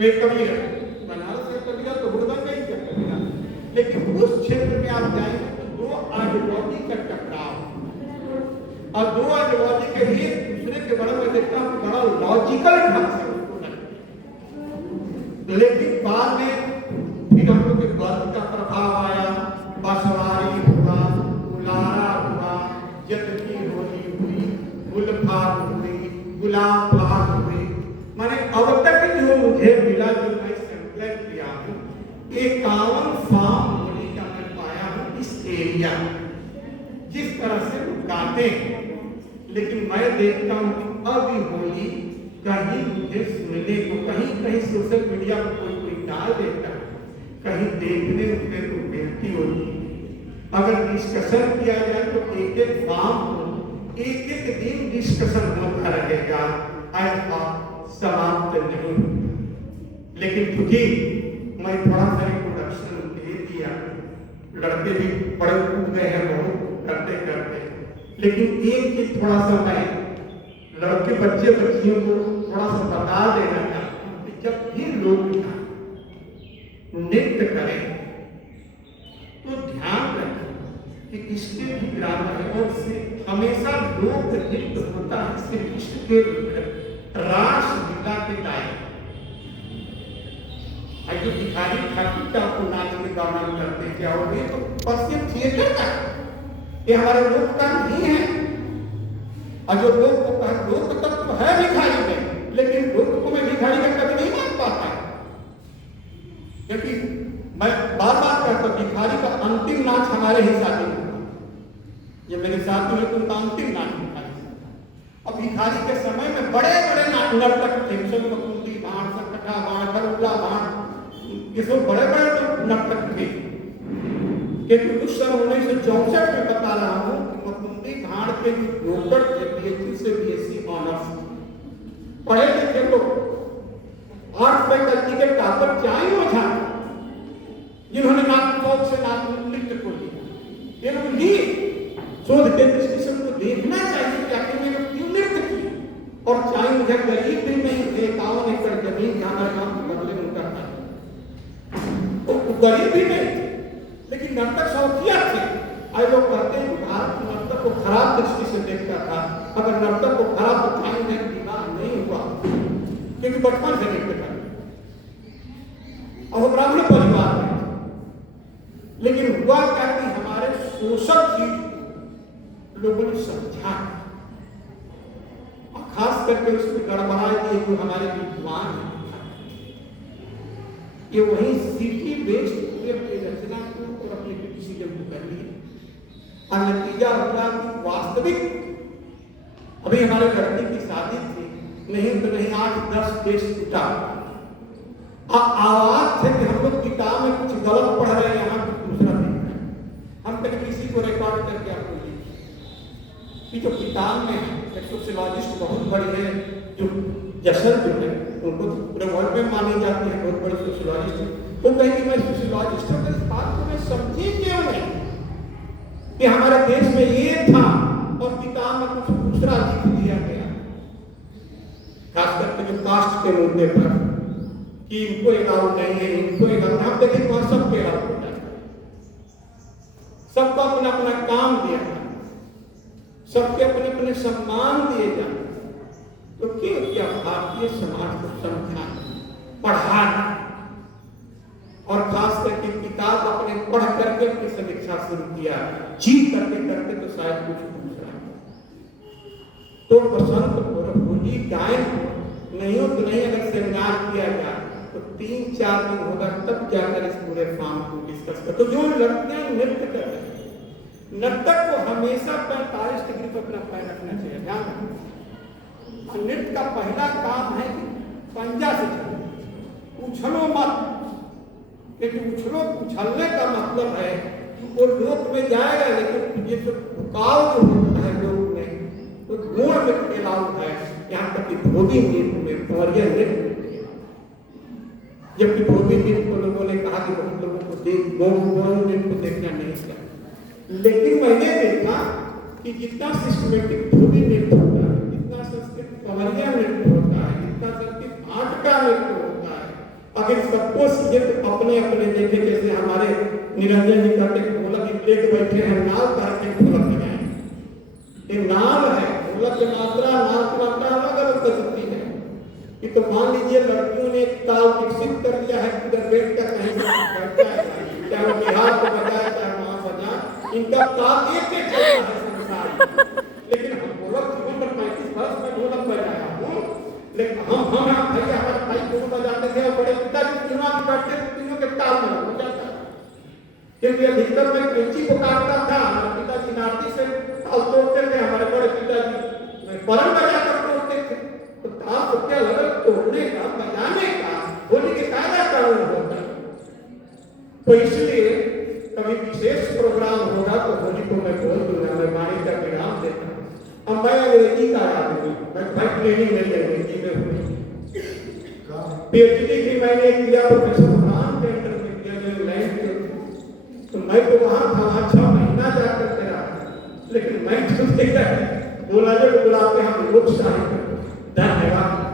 वे कबीरा, बनारस का कबीरा तो हुड़दंग ही का कबीरा। लेकिन उस क्षेत्र में आप जाएंगे तो दो आइडियोलॉजी का टकराव, और दो आइडियोलॉजी के लिए दूसरे के बड़ा मैं देखता हूँ बड़ा लॉजिकल ढंग से उसको लगता। लेकिन बाद में फिर हम लोग के वर्ग का प्रभाव आया, बसवारी हुआ, उलारा हुआ, जतकी होली हुई, गुलफाग हुई, गुलाब बाग हुई। माने अब तक जो मुझे मिला, जो मैं सैंपल किया हूँ, 51 फार्म होली का मैं पाया हूँ इस एरिया, जिस तरह से वो गाते हैं। लेकिन मैं देखता हूँ कि अभी होली कहीं मुझे सुनने को, कहीं कहीं सोशल मीडिया पर कोई डाल देता है, कहीं देखने उठने को मिलती होती। अगर डिस्कशन किया जाए तो एक एक फार्म को एक एक दिन डिस्कशन होता रहेगा, ऐसा समाप्त नहीं होता। लेकिन क्योंकि मैं थोड़ा सा इंट्रोडक्शन दे दिया, लड़के भी बड़े कूद गए हैं बहुत करते करते, लेकिन एक चीज थोड़ा सा मैं लड़के बच्चे बच्चियों को थोड़ा सा बता देना चाहता हूँ कि जब भी लोग नृत्य करें तो ध्यान रखें कि इसके भी ग्रामर है, और से हमेशा लोक नृत्य होता है श्री कृष्ण के रास लीला के टाइम। जो भिखारी ठाकुर का आपको नाच में गाना करते क्या हो, ये तो पश्चिम थिएटर का, ये हमारे लोक का नहीं है। और जो लोग को कहा लोक तत्व तो है भिखारी में, लेकिन लोक को मैं भिखारी का कभी नहीं मान पाता, क्योंकि मैं बार बार कहता हूं भिखारी का अंतिम नाच हमारे ही शादी में होगा। ये मेरे साथी है उनका अंतिम नाच भिखारी। और भिखारी के समय में बड़े बड़े नर्तक थे, मुकुंदी भाण, सकटा भाण, खरुला भाण, ये सब बड़े बड़े नर्तक थे। क्योंकि उस समय 1964 में बता रहा हूँ कि मुकुंदी भाण के जो डॉक्टर थे, पीएचडी से बीएससी ऑनर्स, पढ़े लिखे लोग, आर्ट फैकल्टी के टॉपर चाय ओझा, जिन्होंने नागपुर से नागपुर नृत्य को लिया। ये लोग लिए शोध के दृष्टि से उनको देखना चाहिए कि आखिर में लोग क्यों नृत्य किए। और चाहे मुझे गरीब भी नहीं थे, 51 एकड़ जमीन हमारे गांव के बदले में करता है, तो गरीब भी नहीं थे, लेकिन नर्तक शौकिया थे। आज लोग कहते हैं कि भारत नर्तक को खराब दृष्टि से देखता था। अगर नर्तक को खराब दिखाई में विवाह नहीं हुआ, क्योंकि बचपन से नृत्य कर, और वो ब्राह्मण परिवार में, लेकिन हुआ क्या कि हमारे शोषक चीज लोगों ने समझा, और खास करके उसमें गड़बड़ा दिए जो हमारे विद्वान हैं, ये वही सिटी बेस्ड पूरे अपनी रचना को और अपने क्रिटिसिज्म को कर लिए। और नतीजा हुआ कि वास्तविक अभी हमारे लड़की की शादी थी, नहीं तो नहीं 8-10 पेज टूटा, आवाज थे कि हम लोग किताब में कुछ गलत पढ़ रहे हैं, यहाँ कुछ दूसरा देख रहे हैं। हम कभी किसी को रिकॉर्ड करके आपको कि जो किताब में है, सोशियोलॉजिस्ट बहुत बड़ी है, जो जसन जो है उनको पूरे वर्ल्ड में मानी जाती है, बहुत बड़ी सोशियोलॉजिस्ट। वो कहेंगे मैं सोशियोलॉजिस्ट हूँ, इस बात को मैं समझी क्यों नहीं कि हमारे देश में ये था और किताब में कुछ दूसरा लिख दिया गया। खास करके जो कास्ट के मुद्दे पर कि इनको अलाउ नहीं है, इनको अलाउ, हम देखें वहां सबके अलाउ होता है, सबको अपना अपना काम दिया है, सबके अपने अपने सम्मान दिए जाते। तो क्यों क्या भारतीय समाज को समझाना, पढ़ाना, और खास करके किताब अपने पढ़ करके अपनी समीक्षा शुरू किया, जी करते करते तो शायद कुछ दूसरा। तो बसंत और होली गायन नहीं हो तो नहीं, अगर सेमिनार किया जाए तो 3-4 दिन होगा, तब जाकर इस पूरे फॉर्म को डिस्कस कर। तो जो लड़कियां नृत्य कर रहे हैं, नर्तक को हमेशा 45 डिग्री पर अपना पैर रखना चाहिए, ध्यान रखना। नृत्य का पहला काम है कि पंजा से चलो, उछलो मत, क्योंकि उछलने का मतलब है वो लोक में जाएगा, लेकिन ये जो झुकाव जो होता है लोक में, तो गुण नृत्य के अलाउ है। यहाँ तक कि धोबी नृत्य में, पौरिया नृत्य, जबकि धोबी नृत्य को लोगों ने कहा कि बहुत लोगों को नृत्य को देखना नहीं चाहिए, लेकिन मैंने देखा कि जितना सिस्टमेटिक धोबी नृत्य होता है, जितना संस्कृत पवरिया नृत्य होता है, जितना संस्कृत भाट का नृत्य होता है, आखिर सबको सीधे तो अपने अपने देखे, जैसे हमारे निरंजन जी कहते ढोलक लेके बैठे हैं, नाव करके ढोलक बजाए। ये नाव है, ढोलक की मात्रा, नाव की मात्रा अलग अलग हो सकती है। कि तो मान लीजिए लड़कियों ने एक ताल विकसित कर लिया है, उधर बैठ कर कहीं करता है, चाहे वो बिहार को बजाए चाहे वहां बजाए, इनका ताल एक ही चलता है संसार। लेकिन हम ढोलक जीवन पर 35 वर्ष में ढोलक बजाया हूँ, लेकिन हम भैया हमारे भाई दोनों बजाते थे और बड़े पिताजी तीनों भी बैठते थे, तीनों के ताल में हो जाता था। क्योंकि भीतर में कैंची को काटता था, हमारे पिताजी नाटी से ताल तोड़ते थे, हमारे बड़े पिताजी परम बजाकर तोड़ते थे। तो ताल को क्या लगा तोड़ने का, बजाने का होली के कायदा कानून होता है। तो इसलिए कभी विशेष प्रोग्राम होगा तो होली को मैं बोल दूंगा, मैं वाणी का विराम देता हूँ। अब मैं अंग्रेजी का आदमी, मैं भाई ट्रेनिंग मेरी अंग्रेजी में हुई, पीएचडी भी मैंने किया प्रोफेसर खान के अंडर में किया, जो इंग्लैंड के। तो मैं तो वहां था, वहां 6 महीना जाकर के रहा, लेकिन मैं तो बोला जब बुलाते हम लोग साहित्य। धन्यवाद।